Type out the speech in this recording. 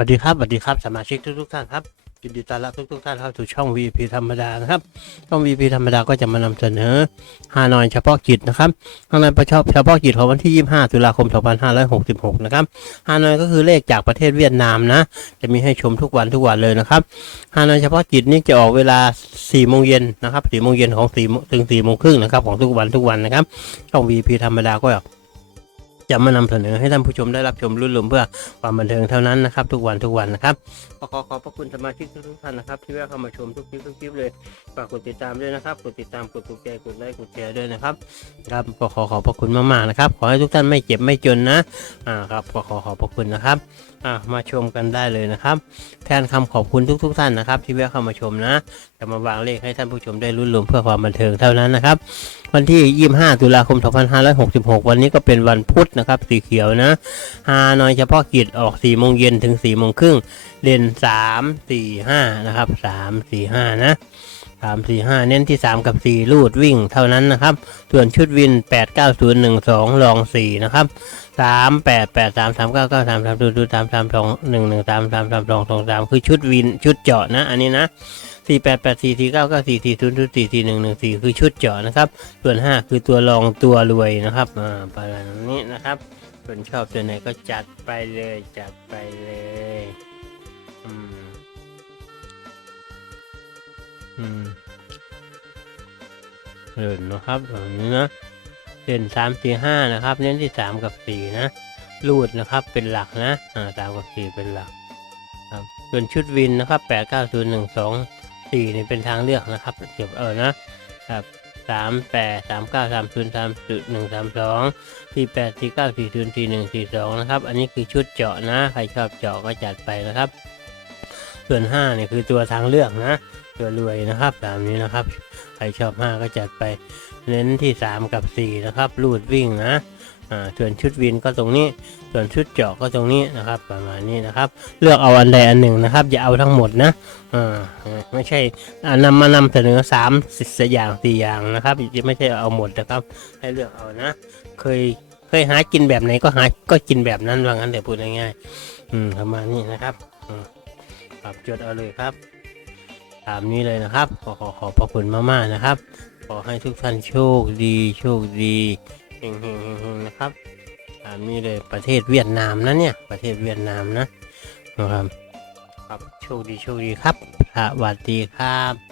วัสดีครับสวัสดีครับสมาชิกทุกทุกๆท่านครับยินดีต้อนรับทุกทุกๆท่านเข้าสู่ช่อง VP ธรรมดานะครับช่อง VP ธรรมดาก็จะมานำเสนอฮานอยเฉพาะกิจนะครับฮานอยประชอบเฉพาะกิจของวันที่ 25 ตุลาคม 2566 นะครับฮานอยก็คือเลขจากประเทศเวียดนามนะ จะมีให้ชมทุกวันทุกวันเลยนะครับฮานอยเฉพาะกิจนี่จะออกเวลา 4 โมงเย็นนะครับ 4 โมงเย็นของ 4 ถึง 4 โมงครึ่งนะครับของทุกวันทุกวันนะครับ ช่อง VP ธรรมดาก็ จะมานำเสนอให้ท่านผู้ชมได้รับชมรุ่นรวมเพื่อความบันเทิงเท่านั้นนะครับ ทุกวันทุกวันนะครับขอขอขอบพระคุณสมาชิกทุกท่านนะครับที่แวะเข้ามาชมทุกคลิปทุกคลิปเลยฝากกดติดตามด้วยนะครับกดติดตามกดถูกใจกดไลค์กดแชร์ด้วยนะครับครับขอขอขอบพระคุณมากๆนะครับ ขอให้ทุกท่านไม่เจ็บไม่จนนะอ่าครับขอขอขอบพระคุณนะครับอ่ามาชมกันได้เลยนะครับ แทนคำขอบคุณทุกๆท่านนะครับ ที่แวะเข้ามาชมนะจะมาวางเลขให้ท่านผู้ชมได้รุ่นรวมเพื่อความบันเทิงเท่านั้นนะครับ วันที่ 25 ตุลาคม 2566 วันนี้ก็เป็นวันพุธนะครับสีเขียวนะฮานอยเฉพาะกิจออก4โมงเย็นถึง4โมงครึ่งเด่นสามสี่ห้านะครับสามสี่ห้านะสามสี่ห้าเน้นที่สามกับสี่ลูดวิ่งเท่านั้นนะครับ ส่วนชุดวินแปดเก้าศูนย์หนึ่งสองลองสี่นะครับ สามแปดแปดสามสามเก้าเก้าสามสามดูดูสามสามสองหนึ่งหนึ่งสามสามสามสองสองสามคือชุดวินชุดเจาะนะ อันนี้นะสี่แปดแปดสี่สี่เก้าเก้าสี่สี่ศูนย์ศูนย์สี่สี่หนึ่งหนึ่งสี่คือชุดเจาะนะครับ ส่วนห้าคือตัวรองตัวรวยนะครับอ่าประมาณนี้นะครับส่วนชอบตัวไหนก็จัดไปเลยจัดไปเลยอืมอืมเดินนะครับแบบนี้นะ เด่นสามสี่ห้านะครับ เน้นที่สามกับสี่นะรูดนะครับเป็นหลักนะสามกับสี่เป็นหลักครับส่วนชุดวินนะครับแปดเก้าศูนย์หนึ่งสองสี่นี่เป็นทางเลือกนะครับเก็บเออนะครับสามแปดสามเก้าสามศูนย์สามจุดหนึ่งสามสองสี่แปดสี่เก้าสี่ศูนย์สี่หนึ่งสี่สองนะครับ อันนี้คือชุดเจาะนะ ใครชอบเจาะก็จัดไปนะครับ ส่วนห้าเนี่ยคือตัวทางเลือกนะ ตัวรวยนะครับตามนี้นะครับ ใครชอบห้าก็จัดไป เน้นที่สามกับสี่นะครับลูดวิ่งนะส่วนชุดวินก็ตรงนี้ ส่วนชุดเจาะก็ตรงนี้นะครับ ประมาณนี้นะครับ เลือกเอาอันใดอันหนึ่งนะครับ อย่าเอาทั้งหมดนะอ่าไม่ใช่อ่านำมานำเสนอสามสิบอย่างสี่อย่างนะครับจะไม่ใช่เอาหมดนะครับ ให้เลือกเอานะ เคยเคยหากินแบบไหนก็หาก็กินแบบนั้นว่างั้นเดี๋ยวพูดง่ายๆประมาณนี้นะครับปรับจุดเอาเลยครับ ตามนี้เลยนะครับ ขอขอขอบพระคุณมากๆนะครับ ขอให้ทุกท่านโชคดีโชคดีเฮงเฮงเฮงนะครับตามนี้เลยประเทศเวียดนามนะเนี่ย ประเทศเวียดนามนะนะครับครับโชคดีโชคดีครับสวัสดีครับ